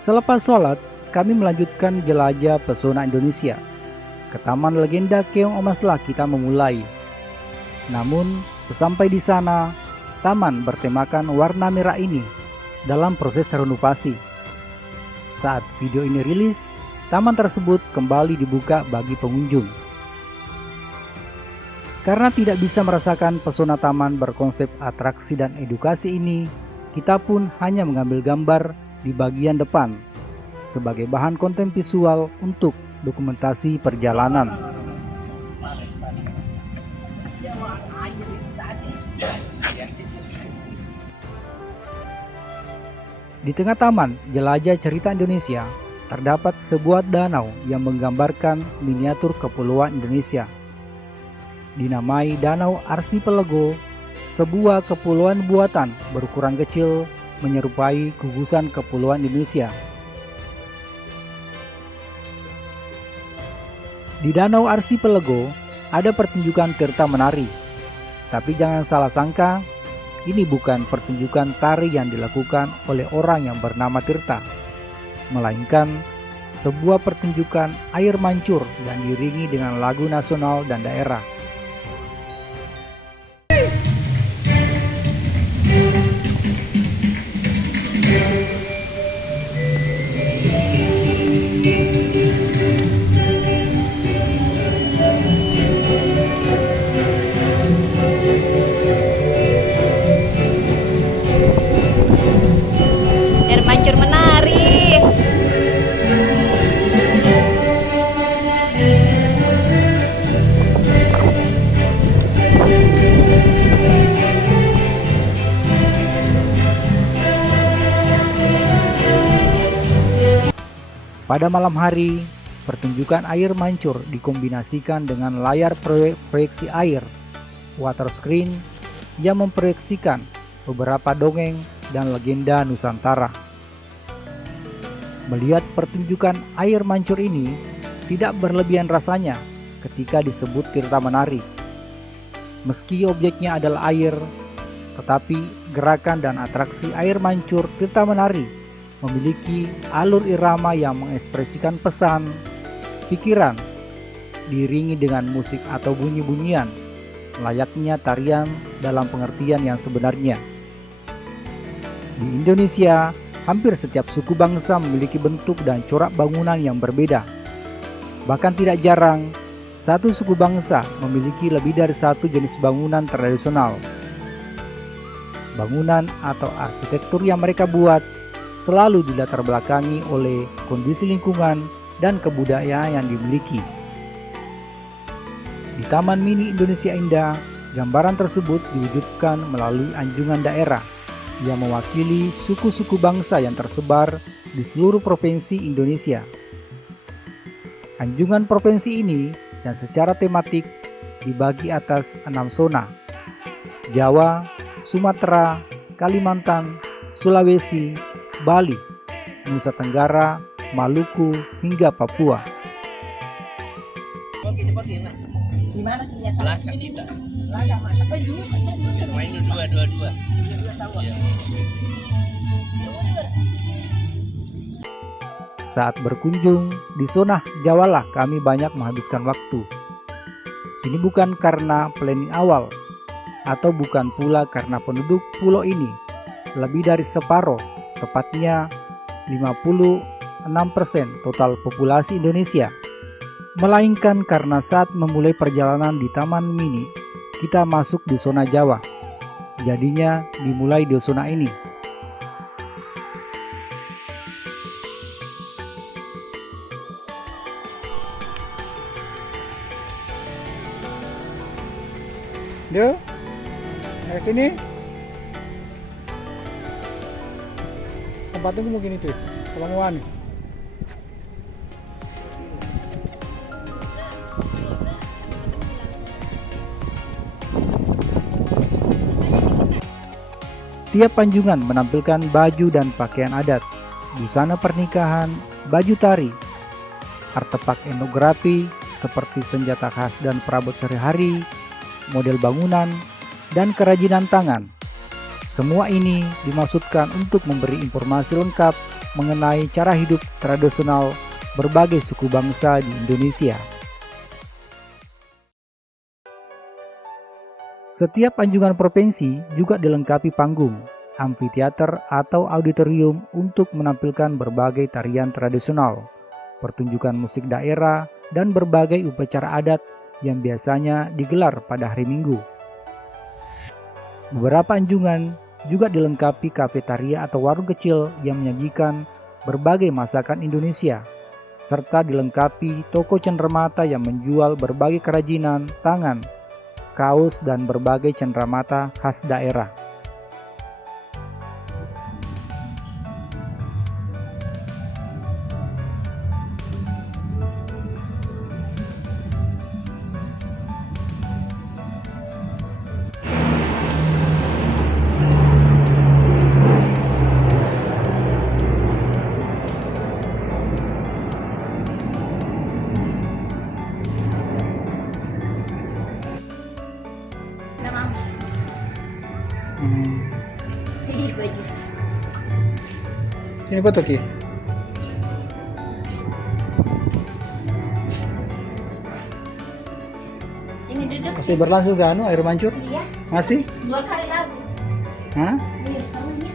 Selepas sholat, kami melanjutkan jelajah pesona Indonesia. Ke Taman Legenda Keong Omaslah kita memulai. Namun, sesampai di sana, taman bertemakan warna merah ini dalam proses renovasi. Saat video ini rilis, taman tersebut kembali dibuka bagi pengunjung. Karena tidak bisa merasakan pesona taman berkonsep atraksi dan edukasi ini, kita pun hanya mengambil gambar di bagian depan sebagai bahan konten visual untuk dokumentasi perjalanan. Di tengah taman jelajah cerita Indonesia, terdapat sebuah danau yang menggambarkan miniatur kepulauan Indonesia. Dinamai Danau Arsipelago, sebuah kepulauan buatan berukuran kecil menyerupai gugusan kepulauan Indonesia. Di Danau Arsipelago ada pertunjukan tirta menari. Tapi jangan salah sangka, ini bukan pertunjukan tari yang dilakukan oleh orang yang bernama Tirta, melainkan sebuah pertunjukan air mancur yang diiringi dengan lagu nasional dan daerah. Air mancur menari. Pada malam hari, pertunjukan air mancur dikombinasikan dengan layar proyeksi air, water screen, yang memproyeksikan beberapa dongeng dan legenda Nusantara. Melihat pertunjukan air mancur ini tidak berlebihan rasanya ketika disebut tirta menari. Meski objeknya adalah air, tetapi gerakan dan atraksi air mancur tirta menari memiliki alur irama yang mengekspresikan pesan, pikiran, diiringi dengan musik atau bunyi-bunyian, layaknya tarian dalam pengertian yang sebenarnya. Di Indonesia, hampir setiap suku bangsa memiliki bentuk dan corak bangunan yang berbeda. Bahkan tidak jarang, satu suku bangsa memiliki lebih dari satu jenis bangunan tradisional. Bangunan atau arsitektur yang mereka buat selalu dilatar belakangi oleh kondisi lingkungan dan kebudayaan yang dimiliki. Di Taman Mini Indonesia Indah, gambaran tersebut diwujudkan melalui anjungan daerah yang mewakili suku-suku bangsa yang tersebar di seluruh provinsi Indonesia. Anjungan provinsi ini yang secara tematik dibagi atas 6 zona: Jawa, Sumatera, Kalimantan, Sulawesi, Bali, Nusa Tenggara, Maluku, hingga Papua. Gimana Langkah kita. Main dua. Saat berkunjung di zona Jawalah kami banyak menghabiskan waktu. Ini bukan karena planning awal, atau bukan pula karena penduduk pulau ini lebih dari separuh, tepatnya 56% total populasi Indonesia, melainkan karena saat memulai perjalanan di Taman Mini, kita masuk di zona Jawa. Jadinya dimulai di zona ini. Yuk, ke sini. Tempatnya gue begini cuy, Pelongoan. Tiap anjungan menampilkan baju dan pakaian adat, busana pernikahan, baju tari, artefak etnografi seperti senjata khas dan perabot sehari-hari, model bangunan, dan kerajinan tangan. Semua ini dimaksudkan untuk memberi informasi lengkap mengenai cara hidup tradisional berbagai suku bangsa di Indonesia. Setiap anjungan provinsi juga dilengkapi panggung, amfiteater atau auditorium untuk menampilkan berbagai tarian tradisional, pertunjukan musik daerah, dan berbagai upacara adat yang biasanya digelar pada hari Minggu. Beberapa anjungan juga dilengkapi kafetaria atau warung kecil yang menyajikan berbagai masakan Indonesia, serta dilengkapi toko cenderamata yang menjual berbagai kerajinan tangan, kaos, dan berbagai cenderamata khas daerah. Udah mami. Pilih baju. Ini foto Ki. Ini duduk. Masih berlangsung kan air mancur? Iya. Masih? 2 kali lagu. Hah? Iya, soalnya.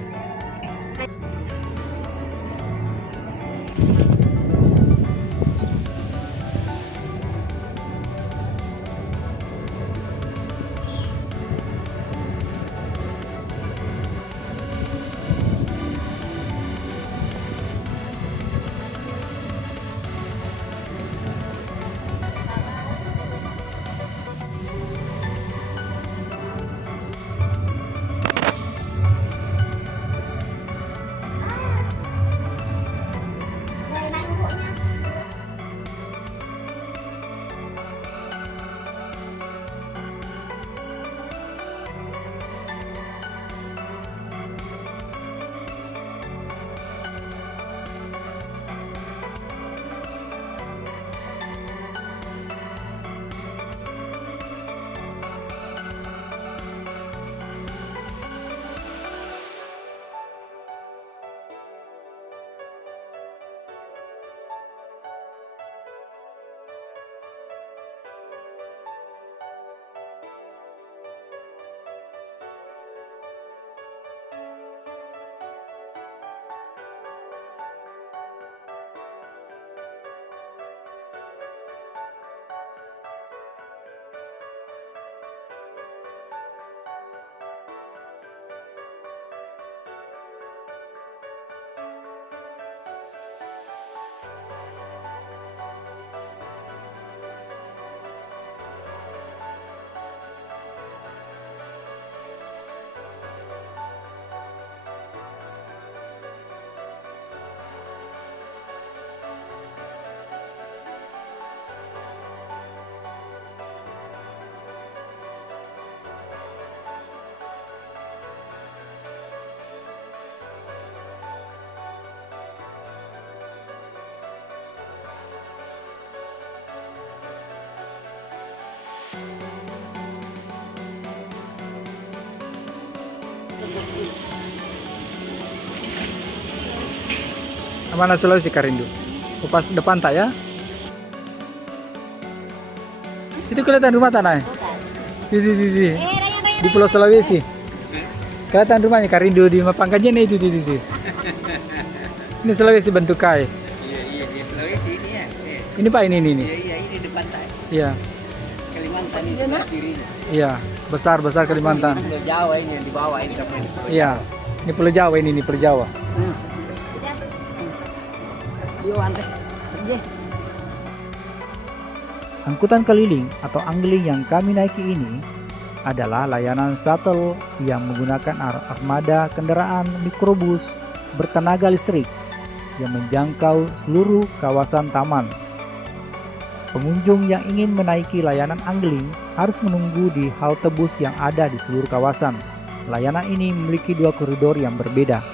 Enak pokoknya. Mana Sulawesi Karindu? Pas depan tak ya? Itu kelihatan rumah tanah. Di Pulau Sulawesi. Kelihatan rumahnya Karindu di Mapangkajen itu. Ini Sulawesi bentuk kai. Iya, di Sulawesi ini ya. Ini Pak ini. Iya, ini di pantai. Iya. Kalimantan ini sebelah kirinya. Iya, besar Kalimantan. Pulau Jawa ini yang di bawah ini namanya. Iya. Ini Pulau Jawa ini Pulau Jawa. Yo aneh. Angkutan keliling atau angling yang kami naiki ini adalah layanan shuttle yang menggunakan armada kendaraan mikrobus bertenaga listrik yang menjangkau seluruh kawasan taman. Pengunjung yang ingin menaiki layanan angling harus menunggu di halte bus yang ada di seluruh kawasan. Layanan ini memiliki 2 koridor yang berbeda.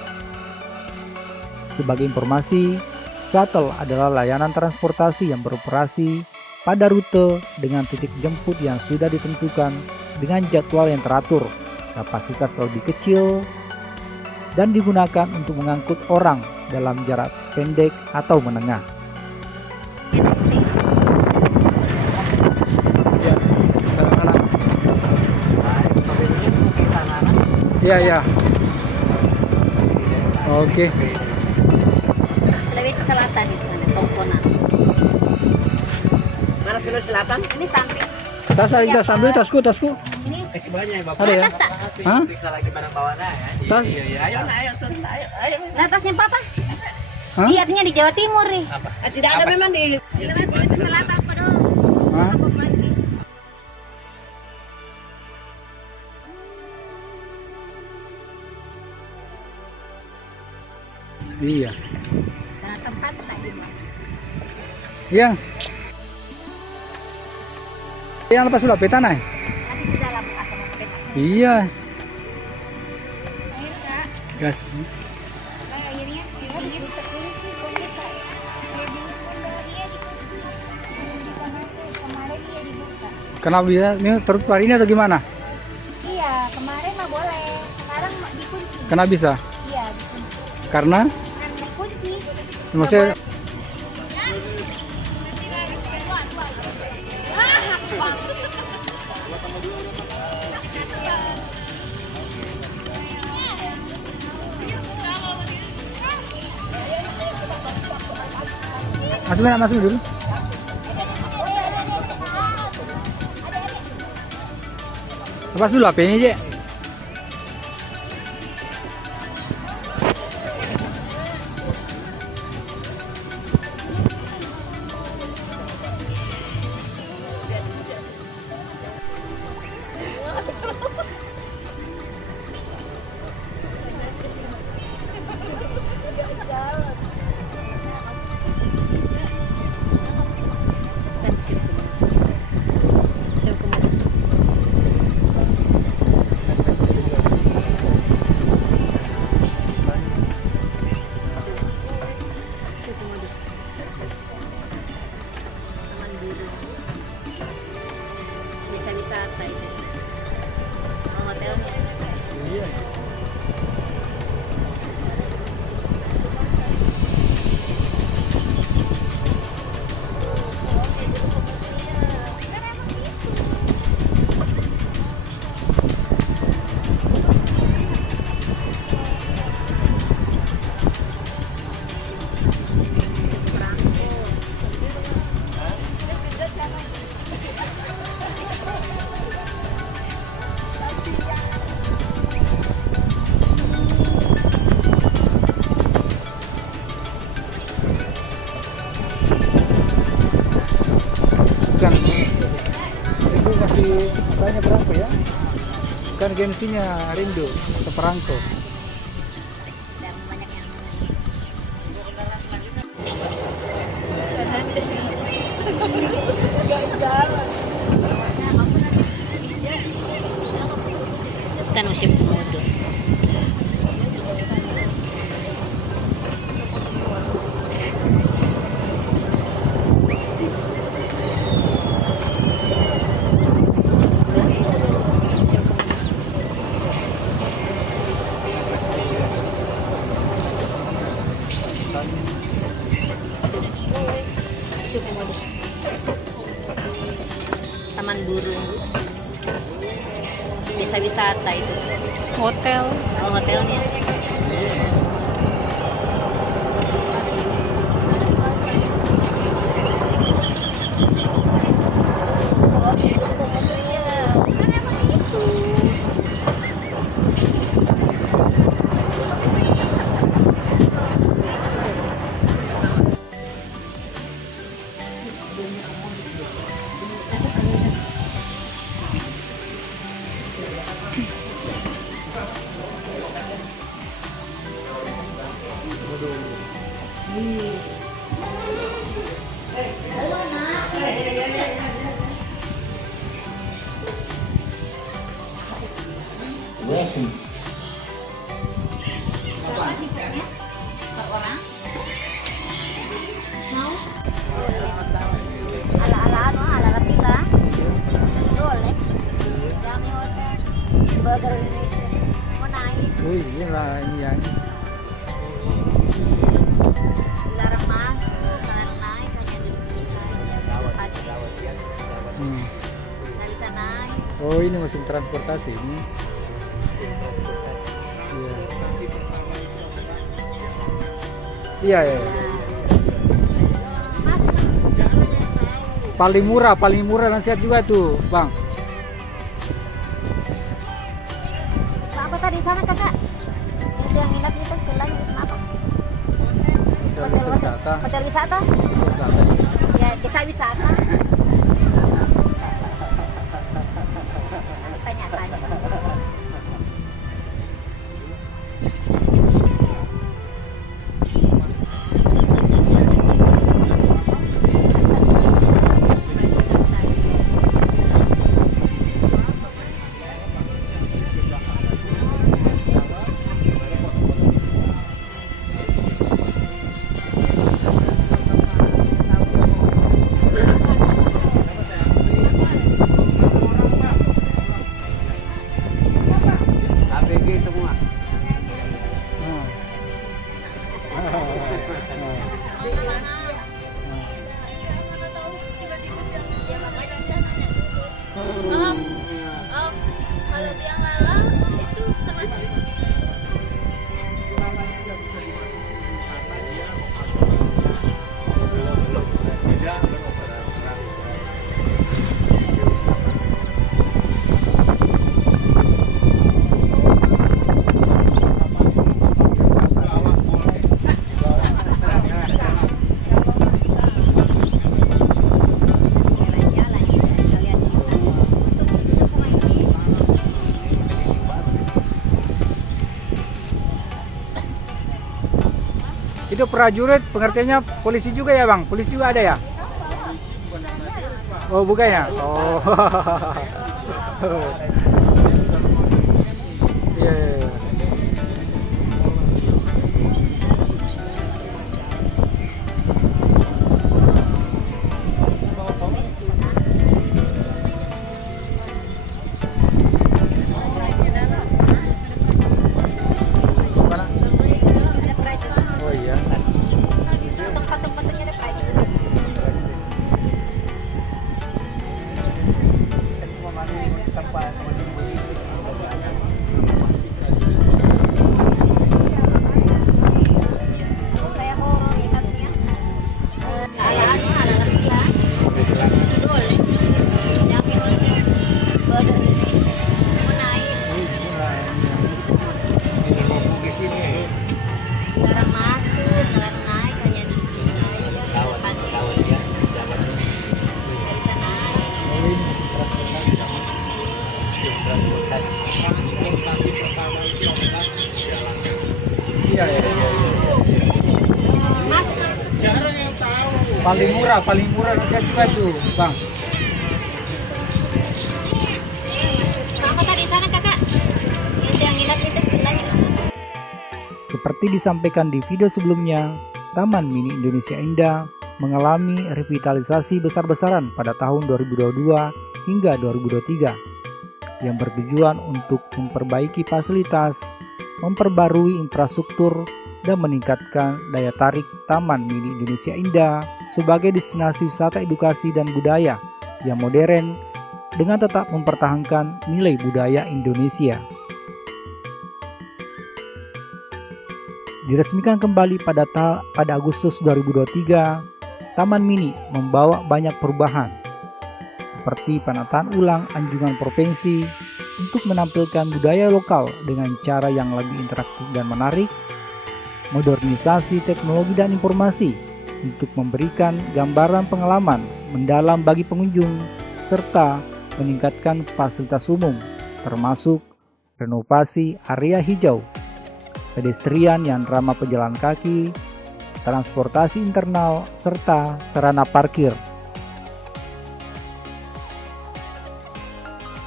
Sebagai informasi, shuttle adalah layanan transportasi yang beroperasi pada rute dengan titik jemput yang sudah ditentukan dengan jadwal yang teratur, kapasitas lebih kecil, dan digunakan untuk mengangkut orang dalam jarak pendek atau menengah. Ya, anak-anak. Iya, iya. Oke. Sulawesi Selatan itu ada Tongkonan. Mana Sulawesi Selatan? Ini samping. Tas kita sambil tasku. Ini Kasih banyak ya Bapak. Ada ya? atas tak? Hah? Periksa lagi barang bawahnya ya. Tas? Iya, iya. Ayo, ayo, turun, ayo. Nah, atasnya Papa. Hah? Lihatnya di Jawa Timur nih. Tidak ada memang di Sulawesi Selatan apa dong? Hah? Iya. Nah, tempat tak di mana? Iya. Yang lepas sudah peta nah. Nanti di dalam akan peta. Iya. Air Kak. Gas. Airnya ini terkunci kok bisa. Kemarin dia dibuka. Kenapa bisa? Ini terus hari ini atau gimana? Iya, kemarin mah boleh. Sekarang dikunci. Kenapa bisa? Iya, dikunci. Karena Kan dikunci. maksudnya masuk dulu. Lepas dulu HP-nya, Jek. Wisata itu. Oh, hotelnya. Bukan. Itu masih banyak perangko ya. Bukan gengsinya Rindu atau perangko. Dan banyak yang kan musim komodo. Musim komodo. Taman burung. Desa wisata itu. hotel. Oh, hotelnya. Ala-ala ala-ala pila. Boleh. Yang hotel. Burger Indonesia. Mau naik. Wih, inilah ini yang Hmm. Nggak bisa naik. Oh, ini mesin transportasi ini. Iya. Iya, iya. Mas, Paling murah nasihat juga tuh, Bang. wisma apa tadi di sana kakak? Itu yang nginap itu vilanya wisma apa? Hotel wisata. Hotel wisata? Wisata. Ya, desa wisata. Tanya-tanya. ABG semua. Kalau dia ngalah itu termasuk Jalan-jalan ya, kalian untuk sama ini. Itu prajurit pengertiannya polisi juga ya, Bang? Polisi juga ada ya? Oh, bukan ya? Oh. Iya, iya, iya. Mana? Ada prize. Oh iya. Untuk patung-patungnya ada prize. Saya horor ya katanya. Alaannya ala lagi ya. Boleh. Yakin baru mau naik. Jarang masuk, jarang naik, hanya di sini aja. Depannya ini. Nggak bisa naik. Iya, iya, iya. Mas, Paling murah nasihat juga tuh, Bang. apa tadi di sana kakak? Itu yang nginap itu vilanya di sana. Seperti disampaikan di video sebelumnya, Taman Mini Indonesia Indah mengalami revitalisasi besar-besaran pada tahun 2022 hingga 2023 yang bertujuan untuk memperbaiki fasilitas, memperbarui infrastruktur, dan meningkatkan daya tarik Taman Mini Indonesia Indah sebagai destinasi wisata edukasi dan budaya yang modern dengan tetap mempertahankan nilai budaya Indonesia. Diresmikan kembali pada Agustus 2023, Taman Mini membawa banyak perubahan, seperti penataan ulang anjungan provinsi untuk menampilkan budaya lokal dengan cara yang lebih interaktif dan menarik, modernisasi teknologi dan informasi untuk memberikan gambaran pengalaman mendalam bagi pengunjung, serta meningkatkan fasilitas umum, termasuk renovasi area hijau, pedestrian yang ramah pejalan kaki, transportasi internal, serta sarana parkir.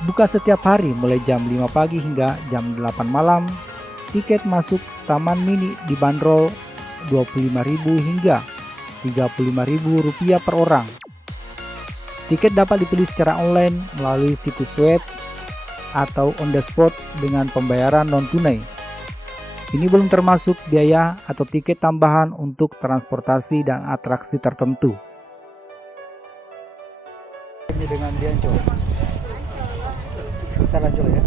Buka setiap hari mulai jam 5 pagi hingga jam 8 malam. Tiket masuk Taman Mini dibanderol Rp25.000 hingga Rp35.000 per orang. Tiket dapat dibeli secara online melalui situs web atau on the spot dengan pembayaran non-tunai. Ini belum termasuk biaya atau tiket tambahan untuk transportasi dan atraksi tertentu. Ini dengan Dianco. Salah Ancol ya.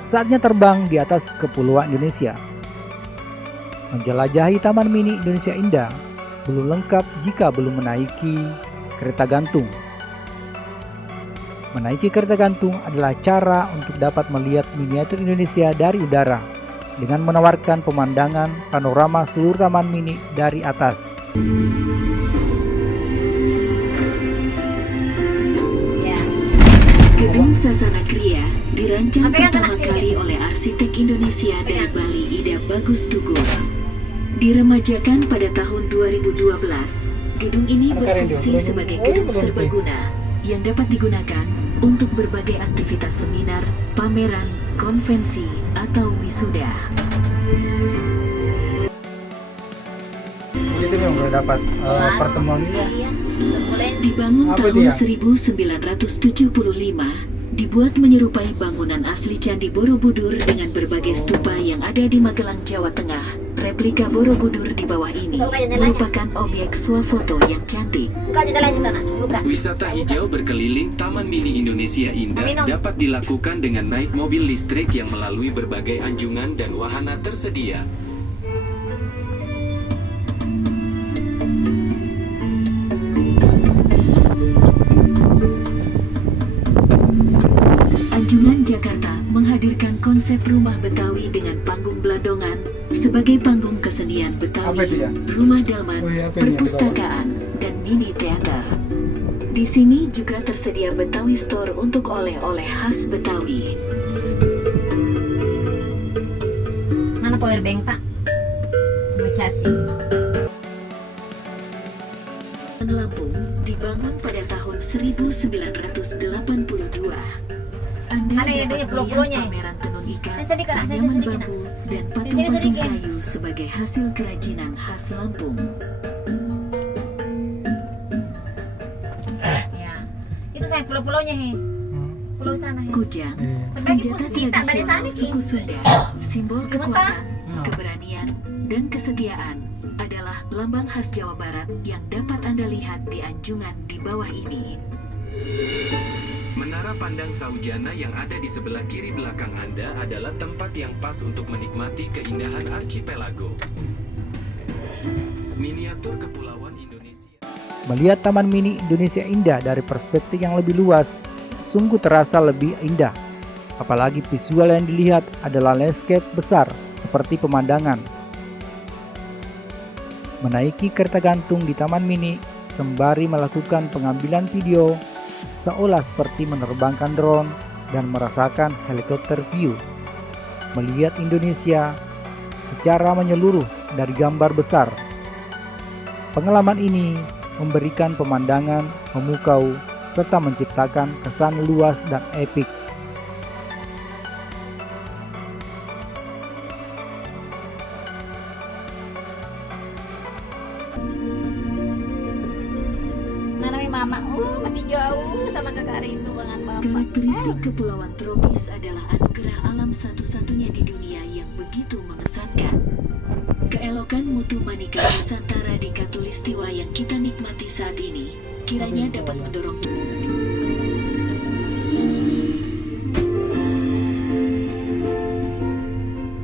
Saatnya terbang di atas kepulauan Indonesia. Menjelajahi Taman Mini Indonesia Indah belum lengkap jika belum menaiki kereta gantung. Menaiki kereta gantung adalah cara untuk dapat melihat miniatur Indonesia dari udara dengan menawarkan pemandangan panorama seluruh Taman Mini dari atas. Ya. Gedung Sasana Kriya dirancang pertama kali oleh arsitek Indonesia dari Bali Ida Bagus Tugur. Diremajakan pada tahun 2012, gedung ini berfungsi sebagai gedung serbaguna yang dapat digunakan untuk berbagai aktivitas seminar, pameran, konvensi, atau wisuda. Itu yang boleh dapat pertemuan ini. Iya, turbulensi. Dibangun Apa tahun dia? 1975, dibuat menyerupai bangunan asli Candi Borobudur dengan berbagai stupa yang ada di Magelang, Jawa Tengah. Replika Borobudur di bawah ini merupakan objek swafoto yang cantik. Buka jendela situ, nak. Buka. Wisata hijau berkeliling Taman Mini Indonesia Indah dapat dilakukan dengan naik mobil listrik yang melalui berbagai anjungan dan wahana tersedia. Anjungan Jakarta menghadirkan konsep rumah Betawi dengan panggung beladongan sebagai panggung kesenian Apa itu Betawi, ya? rumah daman, Oh iya, apa ini? perpustakaan, dan mini teater. Di sini juga tersedia Betawi Store untuk oleh-oleh khas Betawi. Mana power bank, Pak? Bocasi. Lampung dibangun pada tahun 1982. Anda Ada ya, dapat itu ya, melihat pulau-pulaunya. pameran tenun ikan, Saya sedikit, saya anyaman sedikit, bambu, dan Sini patung-patung sedikit. kayu sebagai hasil kerajinan khas Lampung. Ya. Itu sayang pulau-pulaunya, he. Pulau sana, he. Kujang, Terbagi senjata posisi tak dari sana, tradisional Ki. suku Sunda, simbol Gimana? kekuatan, keberanian, dan kesetiaan, adalah lambang khas Jawa Barat yang dapat Anda lihat di anjungan di bawah ini. Menara pandang Saujana yang ada di sebelah kiri belakang Anda adalah tempat yang pas untuk menikmati keindahan archipelago. Miniatur Kepulauan Indonesia. Melihat Taman Mini Indonesia Indah dari perspektif yang lebih luas, sungguh terasa lebih indah. Apalagi visual yang dilihat adalah landscape besar seperti pemandangan. Menaiki kereta gantung di Taman Mini sembari melakukan pengambilan video seolah seperti menerbangkan drone dan merasakan helikopter view. Melihat Indonesia secara menyeluruh dari gambar besar. Pengalaman ini memberikan pemandangan memukau serta menciptakan kesan luas dan epik. Mama, masih jauh sama kakak rindu dengan bapak. Karakteristik kepulauan tropis adalah anugerah alam satu-satunya di dunia yang begitu mengesankan. Keelokan mutu manika Nusantara di Katulistiwa yang kita nikmati saat ini kiranya dapat mendorong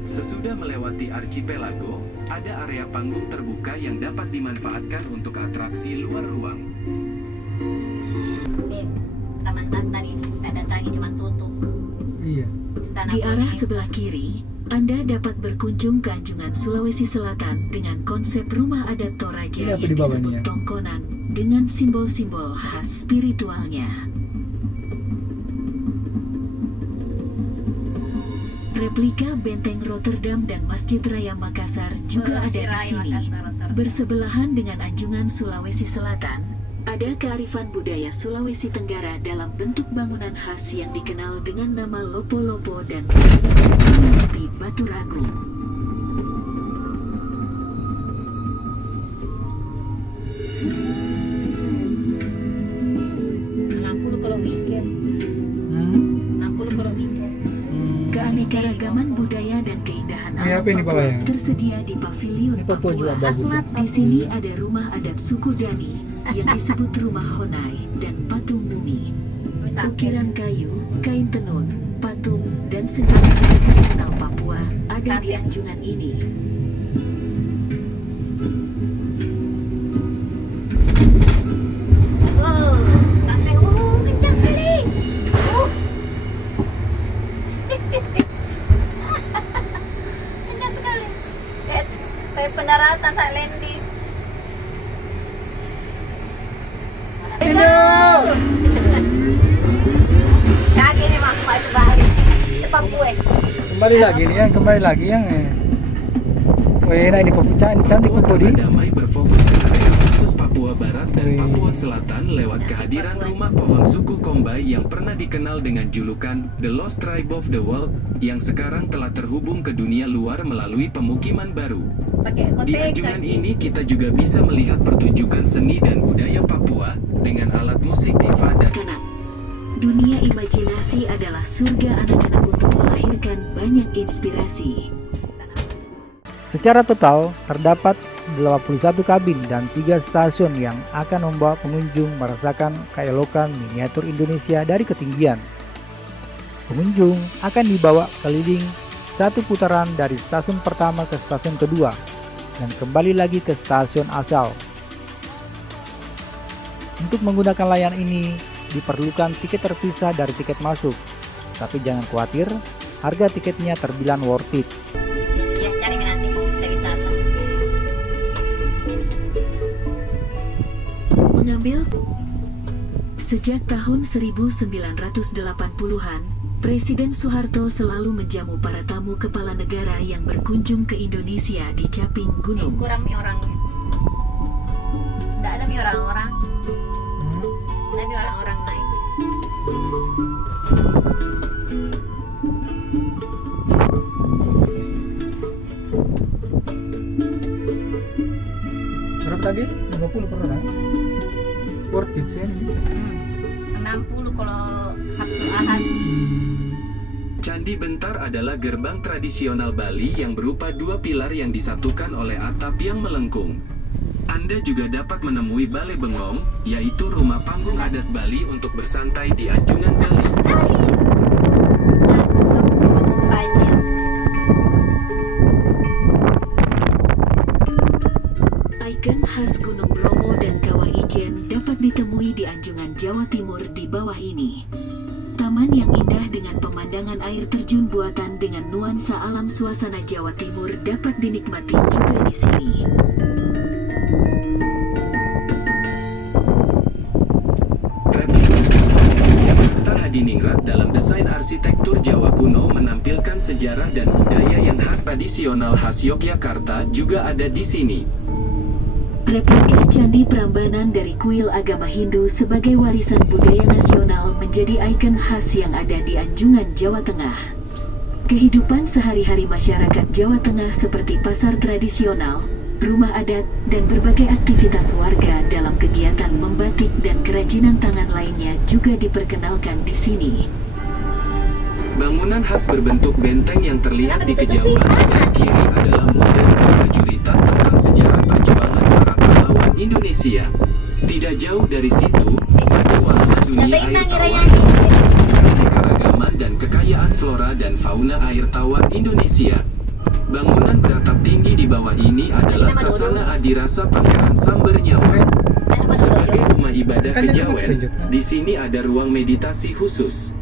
Sesudah melewati archipelago, ada area panggung terbuka yang dapat dimanfaatkan untuk atraksi luar ruang. Nih, taman tadi kita datangi cuma tutup. Iya. Istana di arah Kuning. sebelah kiri. Anda dapat berkunjung ke Anjungan Sulawesi Selatan dengan konsep rumah adat Toraja Ini yang apa di bawah ini disebut ya? tongkonan dengan simbol-simbol khas spiritualnya. Replika Benteng Rotterdam dan Masjid Raya Makassar juga ada di sini. Bersebelahan dengan Anjungan Sulawesi Selatan, ada kearifan budaya Sulawesi Tenggara dalam bentuk bangunan khas yang dikenal dengan nama Lopo-Lopo dan seperti Batur Agung. Kalau weekend. 60 kalau weekend. Keanekaragaman budaya dan keindahan Ini alam apa ini, Pak, ya? tersedia di Pavilion Ini Papua juga Papua. bagus ya. Di sini ada rumah adat suku Dani yang disebut rumah Honai dan patung bumi. Ukiran kayu, kain tenun, patung, dan sejarah tradisional Papua ada di anjungan ini. Wow, sampai kencang sekali. Kencang sekali. Kayak pendaratan saat landing. Kaki nih mak, itu balik. Itu Papua. Kembali lagi yang Wih, nah ini cantik Papua Papua di. Damai berfokus ke area khusus Papua Barat dan Papua Selatan lewat kehadiran rumah pohon suku Kombai yang pernah dikenal dengan julukan The Lost Tribe of the World, yang sekarang telah terhubung ke dunia luar melalui pemukiman baru. Pakai Di kotek anjungan kaki. ini kita juga bisa melihat pertunjukan seni dan budaya Papua dengan alat musik diva dan Kanak, dunia imajinasi adalah surga anak-anak untuk melahirkan banyak inspirasi. Secara total, terdapat 81 kabin dan 3 stasiun yang akan membawa pengunjung merasakan keelokan miniatur Indonesia dari ketinggian. Pengunjung akan dibawa keliling satu putaran dari stasiun pertama ke stasiun kedua dan kembali lagi ke stasiun asal. Untuk menggunakan layanan ini diperlukan tiket terpisah dari tiket masuk, tapi jangan khawatir, harga tiketnya terbilang worth it. Ya, cari nanti saya wisata. Mengambil sejak tahun 1980-an, Presiden Soeharto selalu menjamu para tamu kepala negara yang berkunjung ke Indonesia di Caping Gunung. Kurang mie orangnya. Nggak ada mie orang-orang. Nggak ada orang-orang naik. Berapa tadi? 50 per orang. Worth it sih ini. 60 kalau Sabtu Ahad. Candi Bentar adalah gerbang tradisional Bali yang berupa 2 pilar yang disatukan oleh atap yang melengkung. Anda juga dapat menemui Balai Bengong, yaitu rumah panggung adat Bali untuk bersantai di Anjungan Bali. Banyak. Ikon khas Gunung Bromo dan Kawah Ijen dapat ditemui di Anjungan Jawa Timur di bawah ini. Taman yang indah dengan pemandangan air terjun buatan dengan nuansa alam suasana Jawa Timur dapat dinikmati juga di sini. Bentar Hadiningrat dalam desain arsitektur Jawa kuno menampilkan sejarah dan budaya yang khas tradisional khas Yogyakarta juga ada di sini. Replika Candi Prambanan dari kuil agama Hindu sebagai warisan budaya nasional menjadi ikon khas yang ada di Anjungan, Jawa Tengah. Kehidupan sehari-hari masyarakat Jawa Tengah seperti pasar tradisional, rumah adat, dan berbagai aktivitas warga dalam kegiatan membatik dan kerajinan tangan lainnya juga diperkenalkan di sini. Bangunan khas berbentuk benteng yang terlihat di kejauhan sebelah kiri adalah Museum Keprajuritan tentang sejarah perjuangan para pahlawan Indonesia. Tidak jauh dari situ, ada wahana dunia air tawar, keanekaragaman dan kekayaan flora dan fauna air tawar Indonesia. Bangunan beratap tinggi di bawah ini adalah Sasana Adirasa Pangeran Samber Nyawet. Sebagai rumah ibadah kejawen, di sini ada ruang meditasi khusus.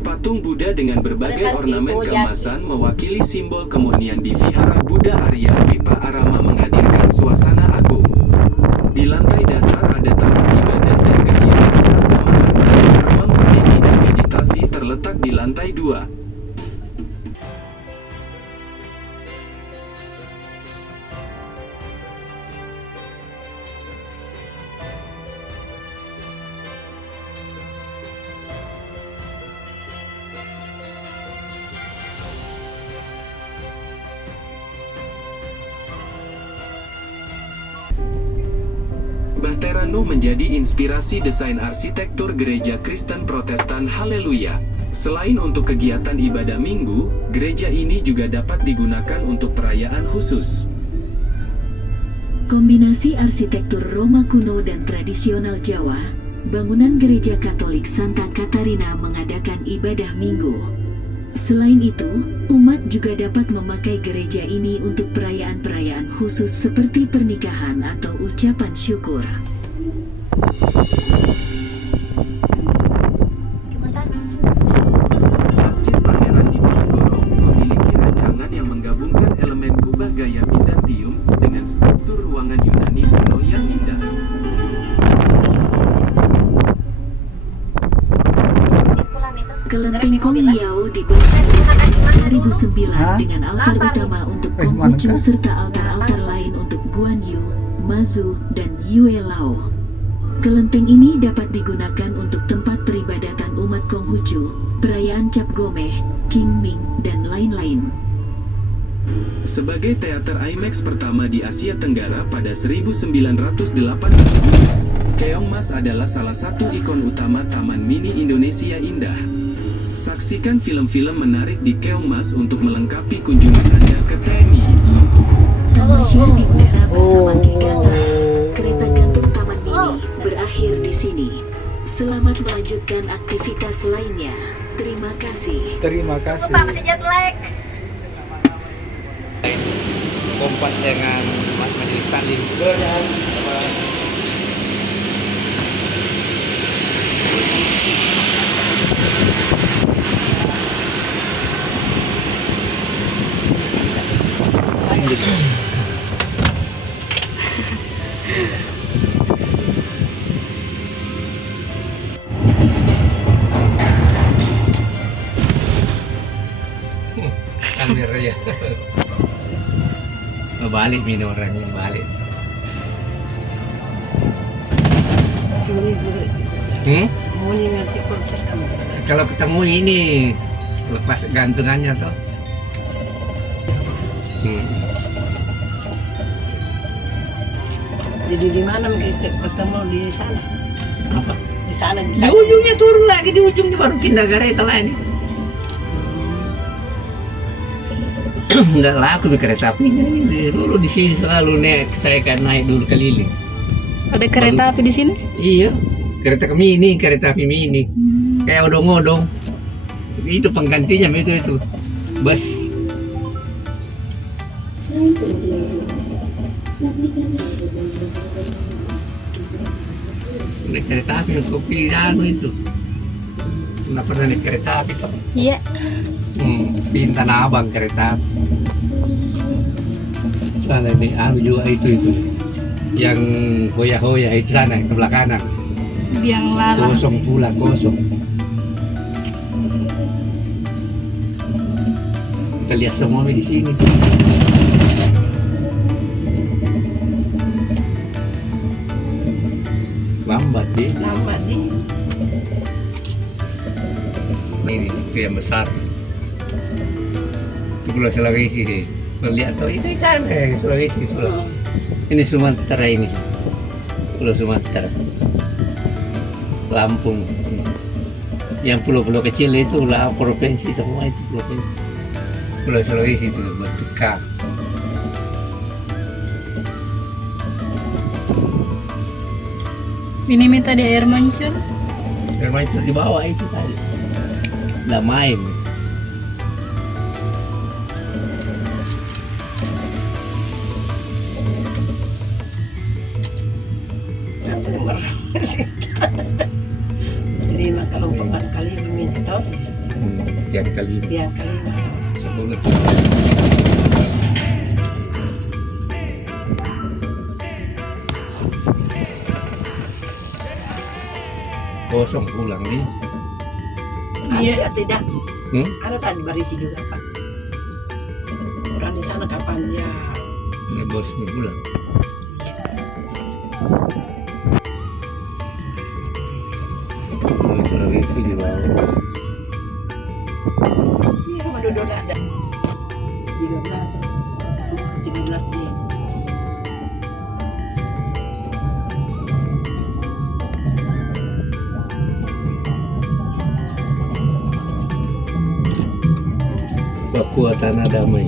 Patung Buddha dengan berbagai ornamen keemasan mewakili simbol kemurnian di Vihara Buddha Arya Dwipa Arama menghadirkan suasana agung. Di lantai dasar ada tempat ibadah dan kegiatan keagamaan. Ruang semedi dan meditasi terletak di lantai 2. Bahtera Nuh menjadi inspirasi desain arsitektur gereja Kristen Protestan Haleluya. Selain untuk kegiatan ibadah minggu, gereja ini juga dapat digunakan untuk perayaan khusus. Kombinasi arsitektur Roma kuno dan tradisional Jawa, bangunan gereja Katolik Santa Katarina mengadakan ibadah minggu. Selain itu, umat juga dapat memakai gereja ini untuk perayaan-perayaan khusus seperti pernikahan atau ucapan syukur. Masjid Pangeran Diponegoro memiliki rancangan yang menggabungkan elemen kubah gaya Bizantium dengan struktur ruangan Yunani kuno yang indah. Kelenteng Kong Liao dibangun 2009 dengan altar utama untuk Konghucu serta altar-altar lain untuk Guan Yu, Mazu, dan Yue Lao. Kelenteng ini dapat digunakan untuk tempat peribadatan umat Konghucu, perayaan Cap Gomeh, King Ming, dan lain-lain. Sebagai teater IMAX pertama di Asia Tenggara pada 1980, Keongmas adalah salah satu ikon utama Taman Mini Indonesia Indah. Saksikan film-film menarik di Keongmas untuk melengkapi kunjungan Anda ke TMI. Tamasya di udara bersama Giganta, kereta gantung Taman Mini, berakhir di sini. Selamat melanjutkan aktivitas lainnya. Terima kasih. Terima kasih. Pak masih jet lag. Kompas dengan Majelis Taklim. Kamera ya. Balik minum orang ini balik. Kalau ketemu ini lepas gantungannya toh. Jadi di mana bisa ketemu di sana? Apa? Di sana di Di ujungnya turun lagi, di ujungnya baru pindah kereta lain. Nggak laku di kereta api ini. Dulu di sini selalu saya kan naik dulu keliling. Ada kereta api di sini? Iya, kereta mini, kereta api mini. Kayak odong-odong. Itu penggantinya itu bus. Naik kereta api untuk pilihan itu. Nggak pernah naik kereta api toh? Iya. Di Tanah Abang kereta api. Sana nih, juga itu. Yang hoya-hoya itu sana, ke belakang kanan. Biang lala. Kosong pula, kosong. Kita lihat semua di sini. lambat deh. Lambat di. Ini itu yang besar. Itu Pulau Sulawesi deh. Kalau lihat tuh itu di sana Sulawesi sebelah. Ini Sumatera ini. Pulau Sumatera. Lampung. Yang pulau-pulau kecil itu lah provinsi semua itu provinsi. Pulau Sulawesi itu bentuk K. Ini minta di air mancur. Bermain itu di bawah itu tadi. Nggak main. Nanti nomor. 5 kalau 4 kali meminta. Tiap kali ini. Tiap kali. Sebulan. Kosong pulang nih. Iya, tidak. Hmm? Ada tadi berisi juga, Pak. Orang di sana kapan ya? Ya bos pulang. Pulau Sulawesi di bawah. Iya, Madura ada 13 di. Papua Tanah Damai.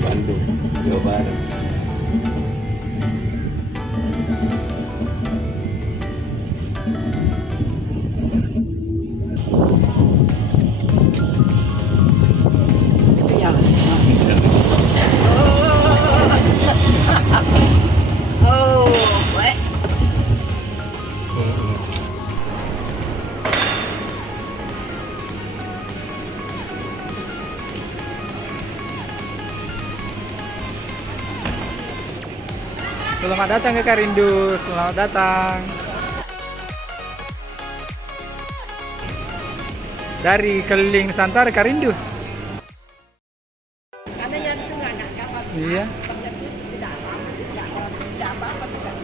Bandung, Jawa Barat. Itu ya. Oh, baik. Selamat datang ke Karindu, selamat datang. Dari keliling Santara Karindu. Karena yang itu nggak ada kapan. Iya. Tidak apa-apa juga.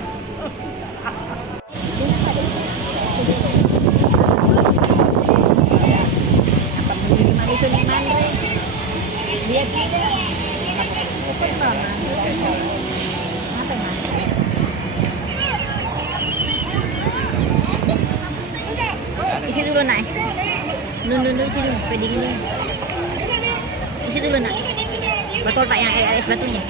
Isi dulu naik. Dulu isi dulu supaya dingin. Isi dulu nak. Betul tak yang es batunya?